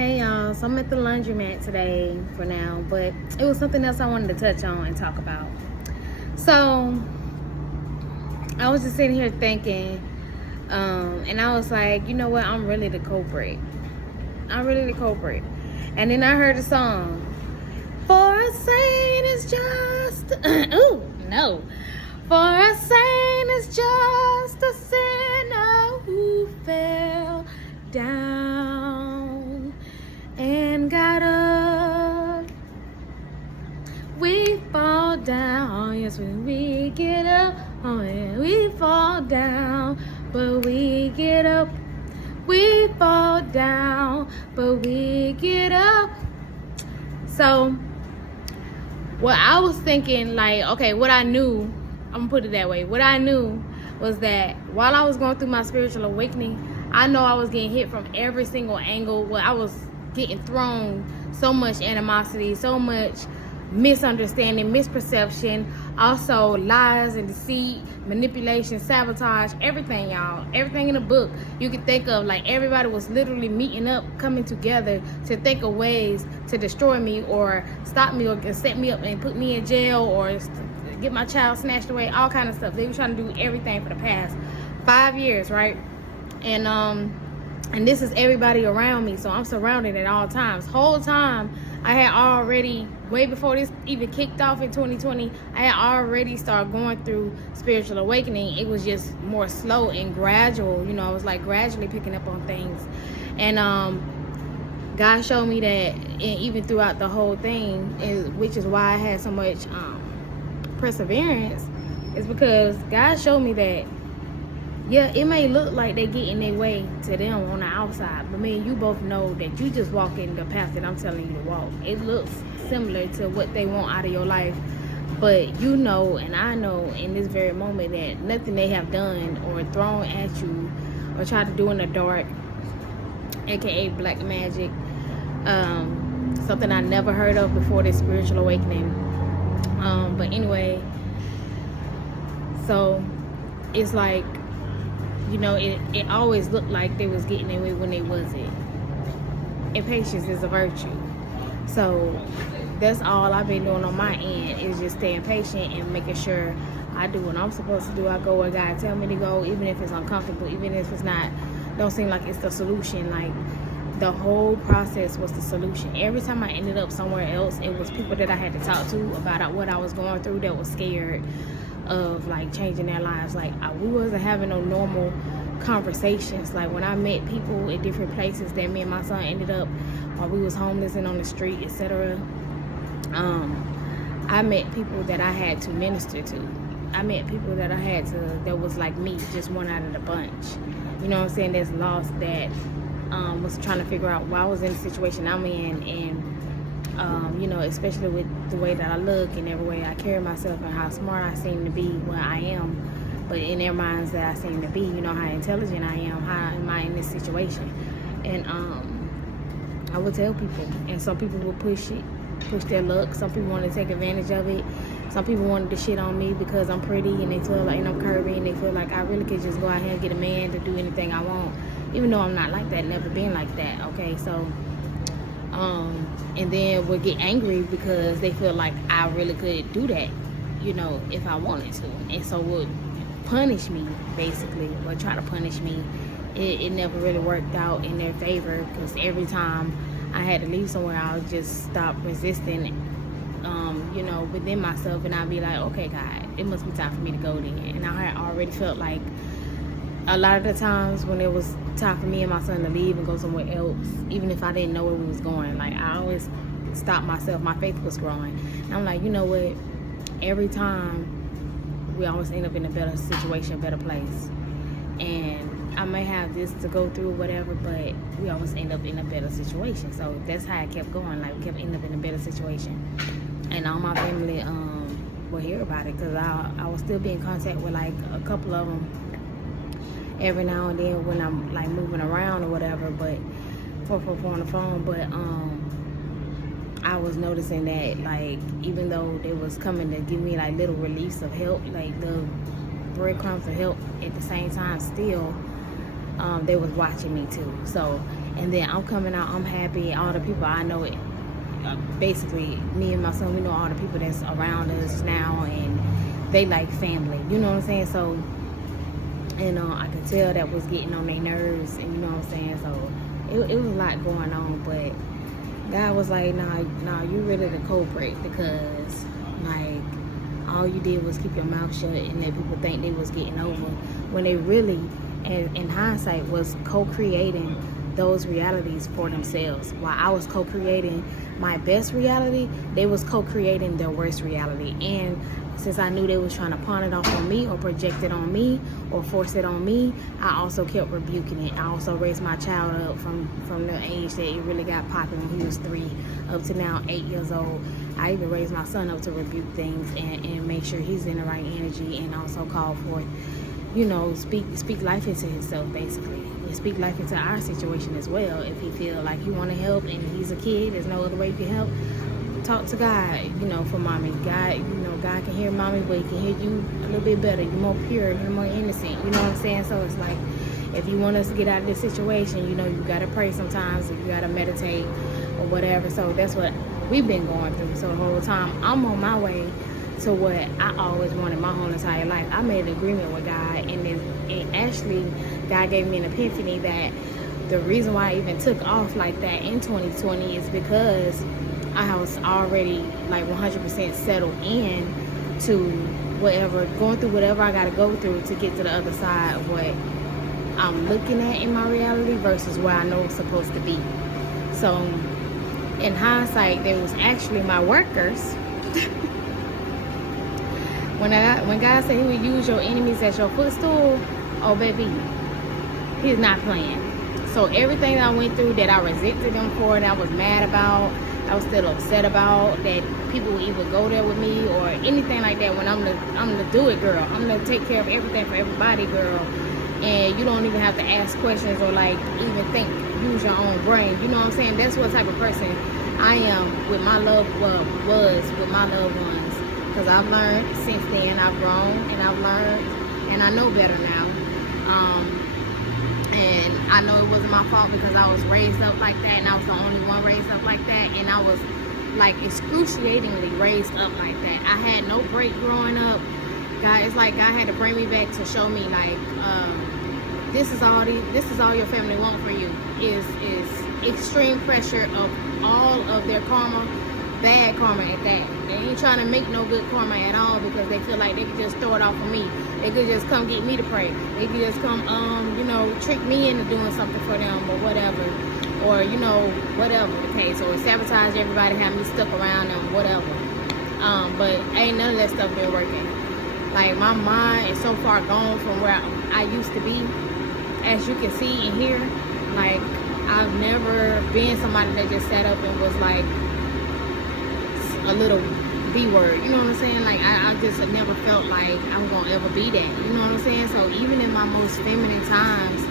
Hey y'all, so I'm at the laundromat today for now, but it was something else I wanted to touch on and talk about. So I was just sitting here thinking, and I was like, you know what, I'm really the culprit. And then I heard a song. For a saint is just ooh, no. For a saint is just a sinner who fell down and got up. We fall down, yes, when we get up. Oh yeah, we fall down, but we get up. We fall down, but we get up. So what I was thinking, like, okay, what I knew, I'm gonna put it that way. What I knew was that while I was going through my spiritual awakening, I know I was getting hit from every single angle. Well, I was getting thrown so much animosity, so much misunderstanding, misperception, also lies and deceit, manipulation, sabotage, everything, y'all. Everything in the book you could think of. Like, everybody was literally meeting up, coming together to think of ways to destroy me or stop me or set me up and put me in jail or get my child snatched away, all kind of stuff. They were trying to do everything for the past 5 years, right? And this is everybody around me, so I'm surrounded at all times. Whole time I had already, way before this even kicked off in 2020, I had already started going through spiritual awakening. It was just more slow and gradual, you know. I was like gradually picking up on things. And God showed me that, and even throughout the whole thing, which is why I had so much perseverance, is because God showed me that, yeah, it may look like they get in their way to them on the outside, but me and you both know that you just walk in the path that I'm telling you to walk. It looks similar to what they want out of your life, but you know, and I know in this very moment that nothing they have done or thrown at you or tried to do in the dark, aka black magic, something I never heard of before this spiritual awakening. But anyway, so it's like, you know, it always looked like they was getting their way when they wasn't. And patience is a virtue. So that's all I've been doing on my end, is just staying patient and making sure I do what I'm supposed to do. I go where God tell me to go, even if it's uncomfortable, even if it's not, don't seem like it's the solution. Like, the whole process was the solution. Every time I ended up somewhere else, it was people that I had to talk to about what I was going through that was scared of, like, changing their lives. Like, we wasn't having no normal conversations. Like, when I met people in different places that me and my son ended up while we was homeless and on the street, etc., I met people that I had to minister to. I met people that that was like me, just one out of the bunch, you know what I'm saying, that's lost, that was trying to figure out why I was in the situation I'm in, and you know, especially with the way that I look and every way I carry myself and how smart I seem to be when I am, but in their minds that I seem to be, you know, how intelligent I am, how am I in this situation. And I would tell people, and some people would push their luck. Some people want to take advantage of it. Some people wanted to shit on me because I'm pretty and they feel like, and I'm curvy, and they feel like I really could just go out here and get a man to do anything I want, even though I'm not like that, never been like that. Okay, so and then would get angry because they feel like I really could do that, you know, if I wanted to, and so would punish me, basically, or try to punish me. It never really worked out in their favor, because every time I had to leave somewhere, I would just stop resisting, you know, within myself, and I'd be like, okay, God, it must be time for me to go then. And I had already felt like a lot of the times when it was time for me and my son to leave and go somewhere else, even if I didn't know where we was going, like, I always stopped myself. My faith was growing. And I'm like, you know what? Every time we always end up in a better situation, a better place. And I may have this to go through, whatever, but we always end up in a better situation. So that's how I kept going. Like, we kept ending up in a better situation. And all my family will hear about it, because I will still be in contact with, like, a couple of them every now and then when I'm, like, moving around or whatever, but on the phone. But I was noticing that, like, even though they was coming to give me, like, little reliefs of help, like the breadcrumbs of help, at the same time still they was watching me too. So And then I'm coming out, I'm happy. All the people I know, basically me and my son, we know all the people that's around us now, and they like family. You know what I'm saying? So, I could tell that was getting on their nerves, and you know what I'm saying? So it was a lot going on, but God was like, nah, you really the culprit, because like all you did was keep your mouth shut, and that people think they was getting over, when they really, and in hindsight, was co-creating those realities for themselves. While I was co-creating my best reality, they was co-creating their worst reality. And since I knew they was trying to pawn it off on me, or project it on me, or force it on me, I also kept rebuking it. I also raised my child up from the age that it really got popping when he was 3 up to now 8 years old. I even raised my son up to rebuke things and make sure he's in the right energy, and also call for, speak life into himself, basically. And speak life into our situation as well. If he feel like he want to help and he's a kid, there's no other way you can help, talk to God, for mommy. God can hear mommy, but he can hear you a little bit better. You're more pure, you're more innocent. You know what I'm saying? So it's like, if you want us to get out of this situation, you got to pray sometimes, or you got to meditate, or whatever. So that's what we've been going through. So the whole time, I'm on my way to what I always wanted my whole entire life. I made an agreement with God, and actually, God gave me an epiphany that the reason why I even took off like that in 2020 is because I was already like 100% settled in to going through whatever I got to go through to get to the other side of what I'm looking at in my reality versus where I know it's supposed to be. So in hindsight, there was actually my workers. When God said he would use your enemies as your footstool, oh baby, he's not playing. So everything that I went through that I resented him for, that I was mad about, I was still upset about, that people would either go there with me or anything like that, when I'm the do it girl. I'm the take care of everything for everybody girl. And you don't even have to ask questions or like even think, use your own brain. You know what I'm saying? That's what type of person I am with my was with my loved ones. Because I've learned since then, I've grown and I've learned, and I know better now. And I know it wasn't my fault because I was raised up like that, and I was the only one raised up like that, and I was like excruciatingly raised up like that. I had no break growing up. God, it's like God had to bring me back to show me like, this is all your family want for you is extreme pressure of all of their karma, bad karma at that. They ain't trying to make no good karma at all, because they feel like they could just throw it off on me. They could just come get me to pray. They could just come, trick me into doing something for them or whatever. Or, whatever the case. Or sabotage everybody, have me stuck around them, whatever. But ain't none of that stuff been working. Like, my mind is so far gone from where I used to be. As you can see and hear, like, I've never been somebody that just sat up and was like a little B word, you know what I'm saying? Like, I just never felt like I'm gonna ever be that, you know what I'm saying? So even in my most feminine times,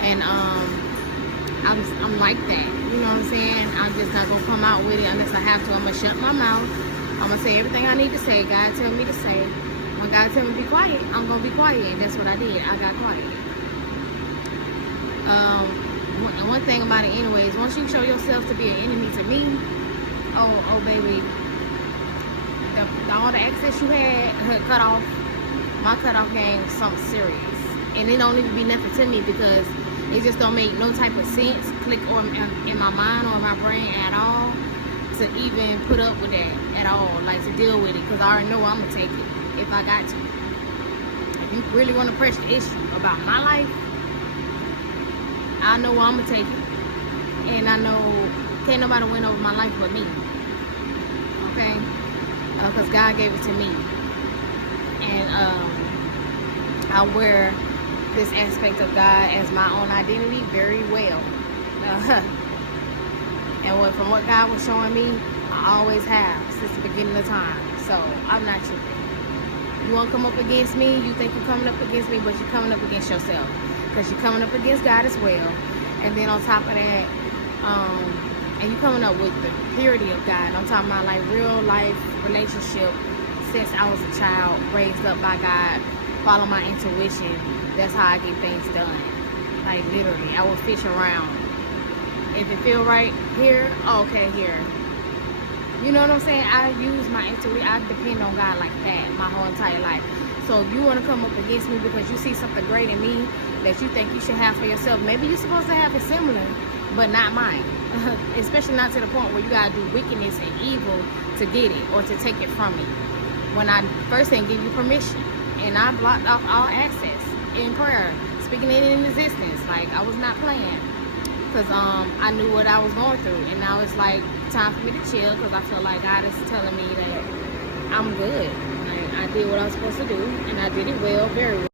and I'm like that, you know what I'm saying? I'm just not gonna come out with it unless I have to. I'm gonna shut my mouth. I'm gonna say everything I need to say. God tell me to say. When God tell me to be quiet, I'm gonna be quiet, and that's what I did. I got quiet. One thing about it, anyways, once you show yourself to be an enemy to me, oh baby, all the access you had cut off. My cutoff game is something serious, and it don't even be nothing to me because it just don't make no type of sense, click or in my mind or my brain at all, to even put up with that at all, like to deal with it, because I already know I'm gonna take it if I got to. If you really want to press the issue about my life, I know I'm gonna take it, and I know can't nobody win over my life but me. Okay, because God gave it to me, and I wear this aspect of God as my own identity very well. And from what God was showing me, I always have since the beginning of time. So I'm not tripping. You want to come up against me? You think you're coming up against me, but you're coming up against yourself, because you're coming up against God as well. And then on top of that, and you're coming up with the purity of God. I'm talking about like real life relationship since I was a child, raised up by God, follow my intuition. That's how I get things done. Like literally, I would fish around If it feel right here, okay, here. You know what I'm saying? I use my intuition. I depend on God like that my whole entire life. So if you want to come up against me because you see something great in me that you think you should have for yourself, maybe you're supposed to have it similar, but not mine. Especially not to the point where you gotta do wickedness and evil to get it or to take it from me. When I first didn't give you permission, and I blocked off all access in prayer, speaking it in existence. Like, I was not playing, because I knew what I was going through, and now it's like time for me to chill, because I feel like God is telling me that I'm good. Like, I did what I was supposed to do, and I did it well, very well.